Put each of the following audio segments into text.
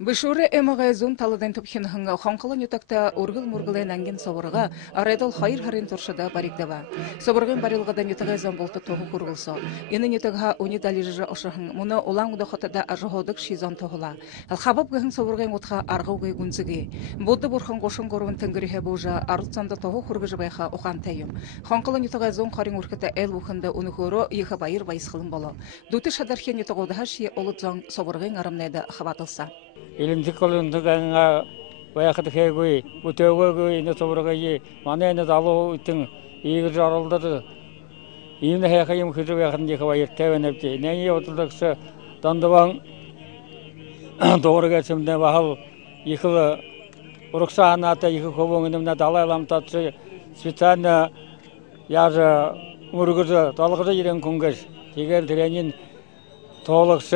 Бишуре эмэгэ зун таладын тупхинхэн хонколон ютакта ургыл мургылын ангин соборга аредол хайр харин туршада баригдава. Соборгын барилгада нютагай замболта тогу хургылсо. Ины нютагха уни далижа ошахан муна улан удахотада ажходык шизон тогула. Алхабаб гэн соборгын утха аргаугай гунзыги. Будда бурхан гошон горун тэнгэрихэ бужа арцанда тогу хургыж байха ухантайым. Хонколон нютагай зун харин урката эл ухында унухоро иха байыр байсхылын боло. Дуты шадархен нютагодха ши олудзан соборгын арамнайда хабатылса. Илэнцэг колонтойгаа байхад хэгүй бүтээгөөгүй энэ соборгоёи манайна залуу үтэн ийгэж оролдод ийм хайхаа юм хэрэг байхад нэг баяртай байна гэж нэний бодлогоос дандаван доорга чимдэ бахав их урагсааната их хөвөн нэмнэ далай ламтат специально яж мөргөж толгож ирэн күнгэж тэгээд тэрэнин тоологс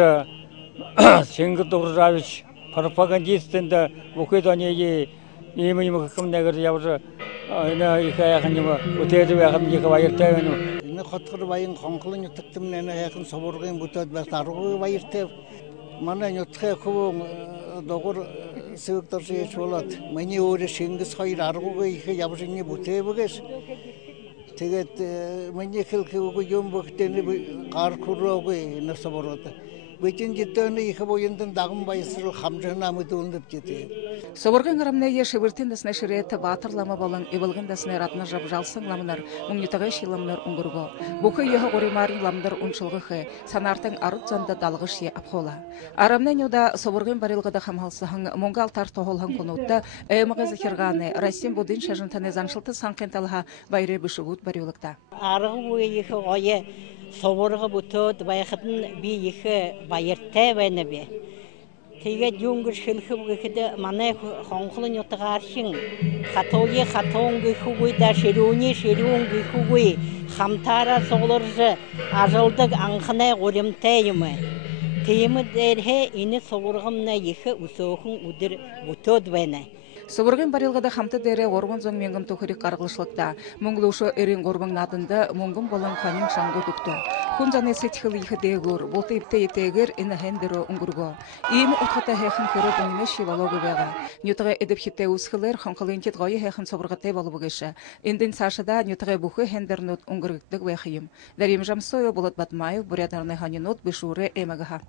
Сингл дуржавч пропагандистэнда бүхэд оньяги ийм хэхэм нэгэр явж энэ их яхан юм үтээд яхан их баяртай байна уу. Энэ хотгор баян хонхлын нутагтам нэ яхан соборгын бүтээд байх аргагүй баяртай. Манай нутгай хөвөн догор сэвэгдэрч яж болоод миний өөрөө Шингис хоёр аргагүй их явж ины бүтээвгээс тэгээд миний хэлхүүг юм бүгдээ гар хүрээгүй энэ соборгод. Бэжин житөний их боёндан даган баясрал хамжана мэдүүлнэв житээ. Соборгын арамнайя шивертин дэснэ ширет баатарлама болон ивылгын дэснэ ратна жаб жалсын ламнар муңнитагай шиламнар унгурго. Бухы яха горимарын ламдар унчылгыхы санартын арут занда далгышье апхола. Арамнайнюда соборгын барилгада хамхалсахан мунгал тар тоголхан конутта эмэгэ захирганы Россия будын шажынтаны заншылты санкенталха байры бишугут барилгда. Аргуй их гое соборга бүтөөд байхад би их баяртай байна бе. Тэгээд юнгэр шилхэв гэхэд манай хонхлын ютгаар шин хатууги хатуун гэхүүгүй да ширүүний ширүүн гэхүүгүй хамтаараа сугларж ажалдаг анхны гуримтай юм. Тиймдэрхэ энэ соборгомна их өсөөхөн өдөр бүтөөд байна. Соборгын барилгада хамты дээрэ 300 мянган төхөрик гаргалышлыкта Монголошо эрин горбан надында монгон болон ханин шангы дүктө. Хүн заны сэтгэл их дээгөр булты иптэй итээгэр энэ хэндэрө өнгөргөө. Ийм утгатай хайхан хэрэг үнэ шивалог байгаа. Нютага эдэп хитэ үсгэлэр хонхолын тед гоё хайхан соборгатай болов гэш. Эндэн цаашада нютага бүхэ хэндэрнүүд өнгөргдөг байх юм. Дарим жамсою болот батмаев бурядарны ханинот бишүрэ эмагаха.